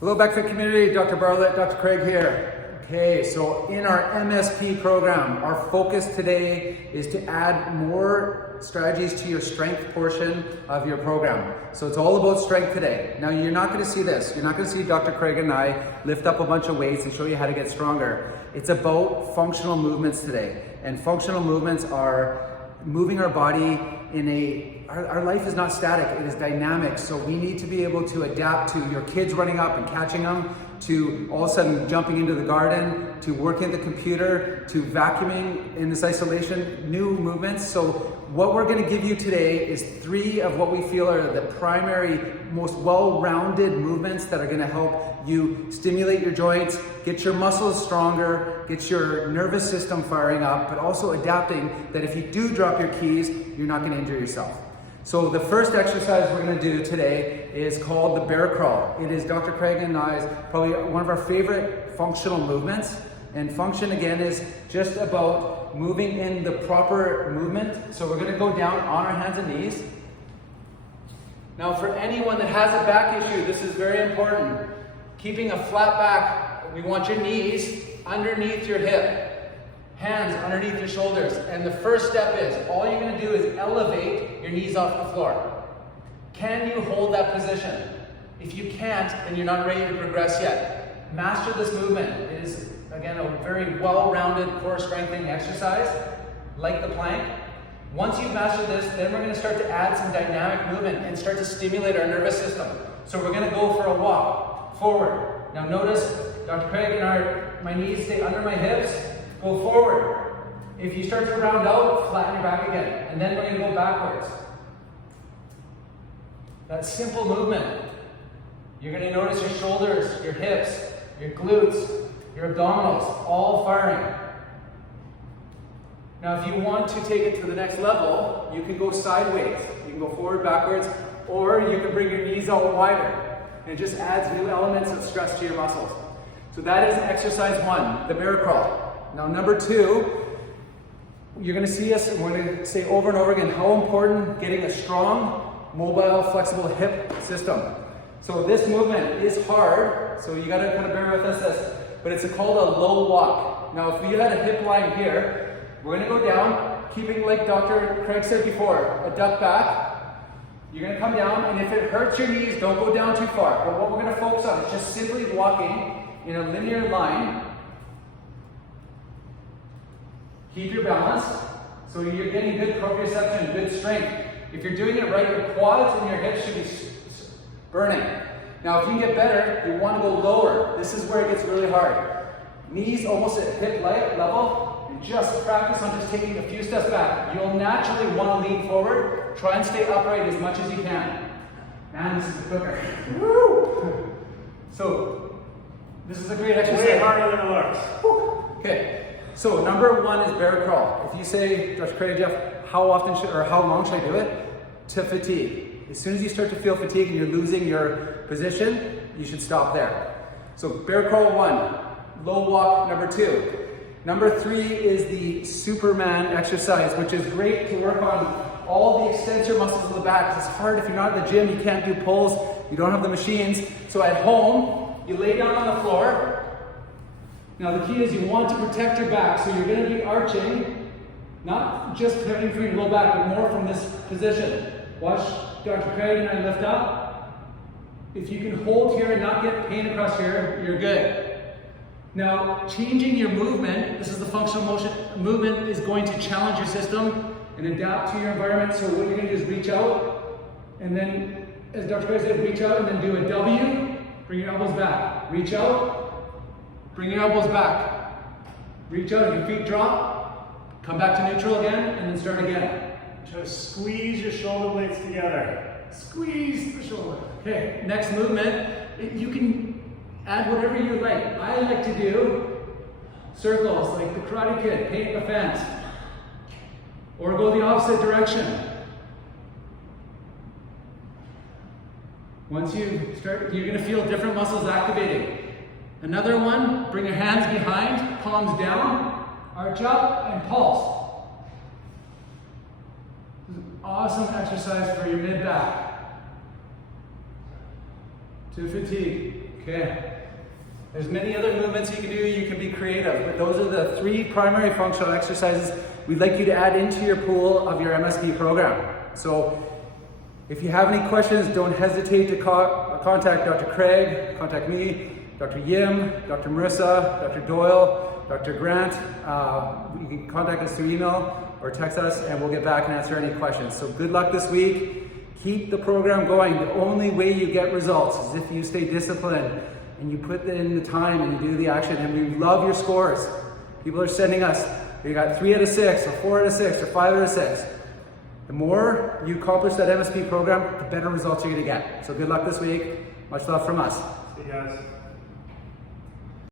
Hello, Getfit community. Dr. Bartlett, Dr. Craig here. Okay, so in our MSP program, our focus today is to add more strategies to your strength portion of your program. So it's all about strength today. Now, you're not going to see this. You're not going to see Dr. Craig and I lift up a bunch of weights and show you how to get stronger. It's about functional movements today. And functional movements are moving our body in our life is not static, it is dynamic. So we need to be able to adapt to your kids running up and catching them, to all of a sudden jumping into the garden, to working at the computer, to vacuuming in this isolation, new movements. So what we're going to give you today is 3 of what we feel are the primary, most well-rounded movements that are going to help you stimulate your joints, get your muscles stronger, get your nervous system firing up, but also adapting that if you do drop your keys, you're not going to injure yourself. So the first exercise we're going to do today is called the bear crawl. It is Dr. Craig and I's probably one of our favorite functional movements. And function again is just about moving in the proper movement. So we're going to go down on our hands and knees. Now for anyone that has a back issue, this is very important. Keeping a flat back, we want your knees underneath your hip. Hands underneath your shoulders. And the first step is, all you're going to do is elevate your knees off the floor. Can you hold that position? If you can't, then you're not ready to progress yet. Master this movement. It is, again, a very well-rounded core strengthening exercise, like the plank. Once you've mastered this, then we're going to start to add some dynamic movement and start to stimulate our nervous system. So we're going to go for a walk, forward. Now notice, Dr. Craig and my knees stay under my hips. Go forward. If you start to round out, flatten your back again. And then we're going to go backwards. That simple movement. You're going to notice your shoulders, your hips, your glutes, your abdominals, all firing. Now, if you want to take it to the next level, you can go sideways. You can go forward, backwards, or you can bring your knees out wider. And it just adds new elements of stress to your muscles. So that is exercise 1, the bear crawl. Now, number 2, you're going to see us, and we're going to say over and over again how important getting a strong, mobile, flexible hip system. So this movement is hard, so you got to kind of bear with us, but it's called a low walk. Now, if we had a hip line here, we're going to go down, keeping, like Dr. Craig said before, a duck back. You're going to come down, and if it hurts your knees, don't go down too far. But what we're going to focus on is just simply walking in a linear line. Keep your balance, so you're getting good proprioception, good strength. If you're doing it right, your quads and your hips should be burning. Now, if you can get better, you want to go lower. This is where it gets really hard. Knees almost at hip level, and just practice on just taking a few steps back. You'll naturally want to lean forward. Try and stay upright as much as you can. Man, this is a cooker. Woo! So, this is a great exercise. Way harder than it looks. Okay. So number 1 is bear crawl. If you say, Dr. Craig, Jeff, how long should I do it? To fatigue. As soon as you start to feel fatigue and you're losing your position, you should stop there. So bear crawl 1, low walk number 2. Number 3 is the Superman exercise, which is great to work on all the extensor muscles of the back. It's hard if you're not in the gym, you can't do pulls, you don't have the machines. So at home, you lay down on the floor. Now the key is you want to protect your back, so you're going to be arching, not just pivoting from your low back, but more from this position. Watch Dr. Craig and I lift up. If you can hold here and not get pain across here, you're good. Now, changing your movement, this is the functional motion movement, is going to challenge your system and adapt to your environment. So what you're going to do is reach out, and then, as Dr. Craig said, reach out and then do a W, bring your elbows back. Reach out. Bring your elbows back. Reach out, your feet drop. Come back to neutral again, and then start again. Try to squeeze your shoulder blades together. Squeeze the shoulder. Okay, next movement. You can add whatever you like. I like to do circles, like the Karate Kid, paint the fence. Or go the opposite direction. Once you start, you're going to feel different muscles activating. Another one, bring your hands behind, palms down, arch up, and pulse. This is an awesome exercise for your mid-back. To fatigue. Okay. There's many other movements you can do. You can be creative, but those are the 3 primary functional exercises we'd like you to add into your pool of your MSP program. So if you have any questions, don't hesitate to contact Dr. Craig, contact me, Dr. Yim, Dr. Marissa, Dr. Doyle, Dr. Grant. You can contact us through email or text us and we'll get back and answer any questions. So good luck this week. Keep the program going. The only way you get results is if you stay disciplined and you put in the time and you do the action, and we love your scores. People are sending us, you got 3 out of 6 or 4 out of 6 or 5 out of 6. The more you accomplish that MSP program, the better results you're gonna get. So good luck this week. Much love from us. See you guys.